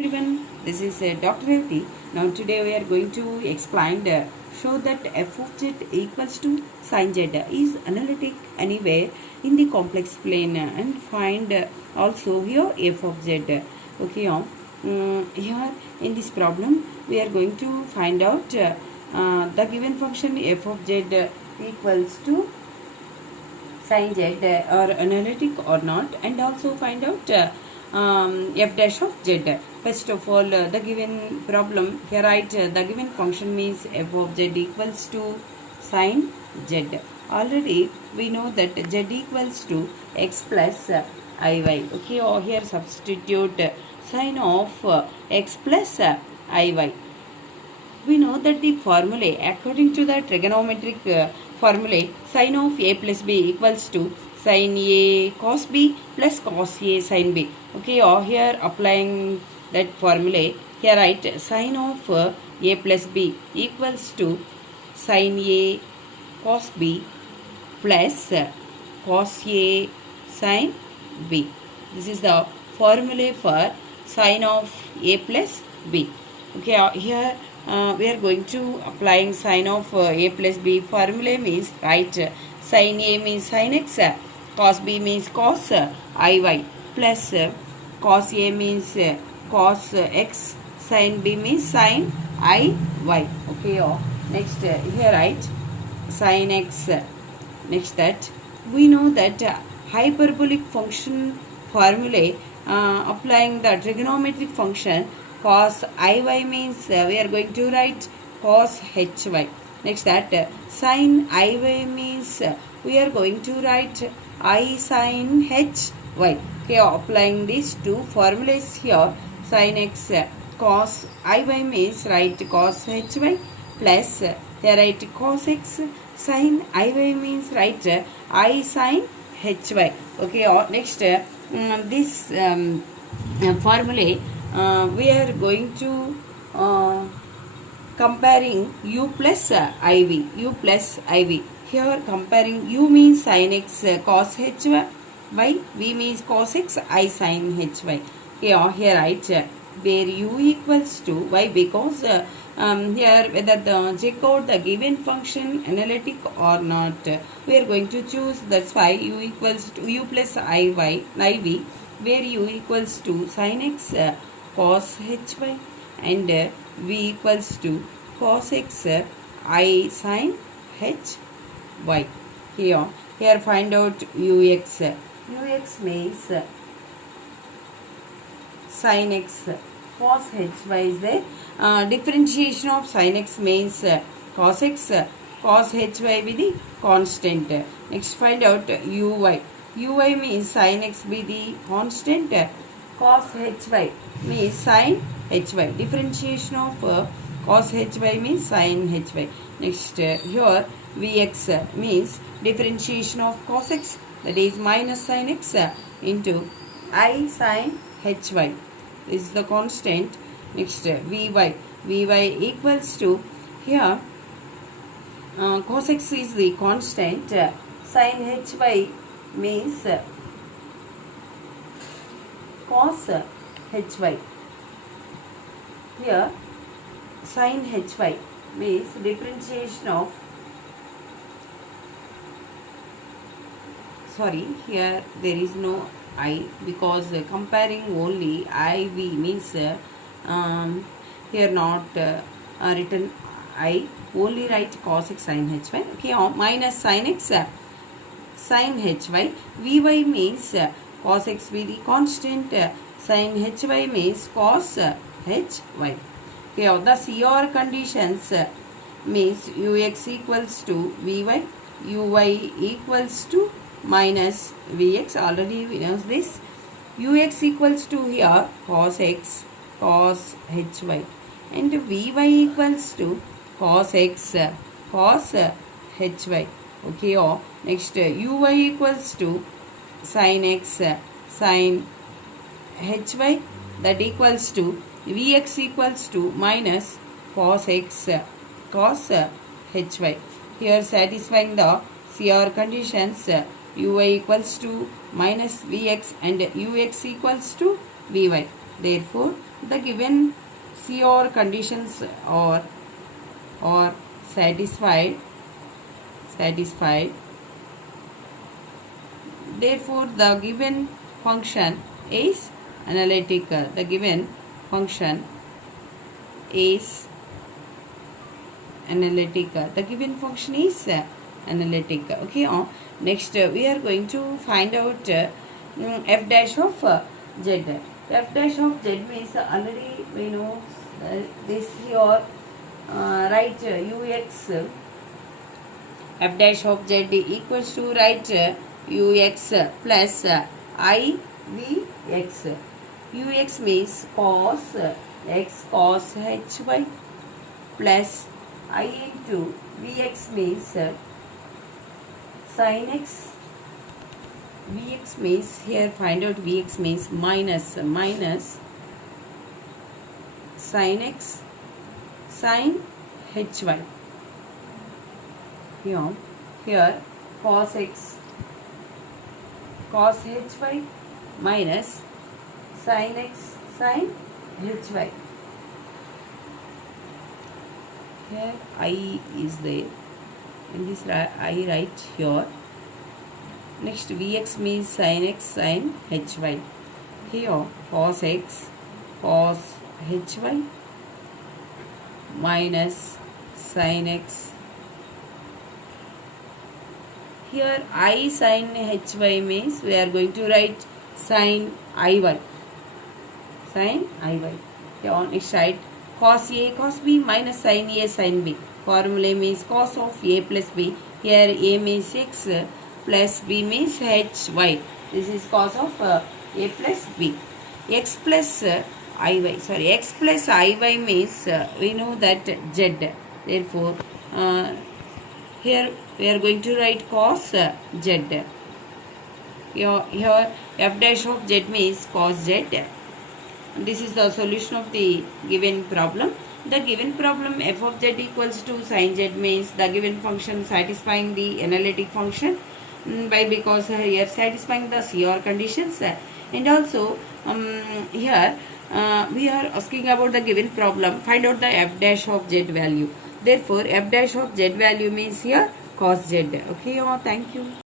Everyone, this is Dr. Hetty. Now today we are going to explain show that f of z equals to sin z is analytic anywhere in the complex plane and find also here f of z. Okay, here in this problem we are going to find out the given function f of z equals to sin z or analytic or not, and also find out f dash of z. First of all, the given problem here, right? The given function means f of z equals to sin z. Already we know that z equals to x plus iy. Okay, or here substitute sin of x plus iy. We know that the formulae, according to the trigonometric formulae, sin of a plus b equals to sin a cos b plus cos a sin b. Okay, or here applying that formulae, here write sin of a plus b equals to sin a cos b plus cos a sin b. This is the formula for sin of a plus b. Okay, here we are going to applying sin of a plus b. Formula means, right, sin a means sin x, cos b means cos iy, plus cos a means cos x, sin b means sin iy. Okay, next here write sin x. Next that we know that hyperbolic function formulae, applying the trigonometric function cos iy means we are going to write cos hy. Next that sin iy means we are going to write I sin hy. Okay, applying these two formulas here, sin x cos iy means write cos hy plus here write cos x sin iy means write I sin hy. Okay, next this formula we are going to comparing u plus iv. Here comparing u means sin x cos hy, v means cos x I sin hy. Okay, here write where u equals to, why, because here whether check out the given function analytic or not, we are going to choose. That's why u equals to u plus iv, where u equals to sin x cos hy and v equals to cos x I sin hy. Here find out ux. Ux means sin x cos hy is there. Differentiation of sin x means cos x cos hy with the constant. Next find out uy. Uy means sin x be the constant, cos hy means sin hy. Differentiation of cos hy means sin hy. Next here vx means differentiation of cos x, that is minus sin x into I sin hy. This is the constant. Next vy. Vy equals to, here cos x is the constant, sin hy means cos hy. Here sin hy means differentiation of, sorry, here there is no I, because comparing only iv means here not written I, only write cos x sin hy. Okay, minus sin x sin hy. Vy means cos x be the constant, sin hy means cos hy. Okay, thus your conditions means ux equals to vy, uy equals to minus vx. Already we know this. Ux equals to here cos x cos hy and vy equals to cos x cos hy. Okay, next uy equals to sin x sin hy, that equals to vx equals to minus cos x cos hy. Here satisfying the CR conditions, uy equals to minus vx and ux equals to vy. Therefore the given C or conditions or satisfied. Therefore, the given function is analytical. The given function is analytical. The given function is analytical. Okay. Next, we are going to find out f dash of z. F dash of z means already we know this here. Write ux. F dash of z equals to write ux plus ivx. Ux means cos x cos hy plus I into Vx means sin x. Vx means here find out Vx means minus sin x sin hy. Here cos x cos hy minus sin x sin hy. Here I is there. In this I write here. Next Vx means sin x sin hy. Here cos x cos hy minus sin x. Here I sin hy means we are going to write sin iy. Sin iy. Here next side cos a cos b minus sin a sin b. Formula means cos of a plus b. Here a means x plus b means hy. This is cos of a plus b. X plus x plus iy means we know that z. Therefore, here we are going to write cos z. Here f dash of z means cos z. This is the solution of the given problem. The given problem f of z equals to sin z means the given function satisfying the analytic function because here satisfying the CR conditions, and also here we are asking about the given problem, find out the f dash of z value. Therefore, f dash of z value means here cos z. Okay, thank you.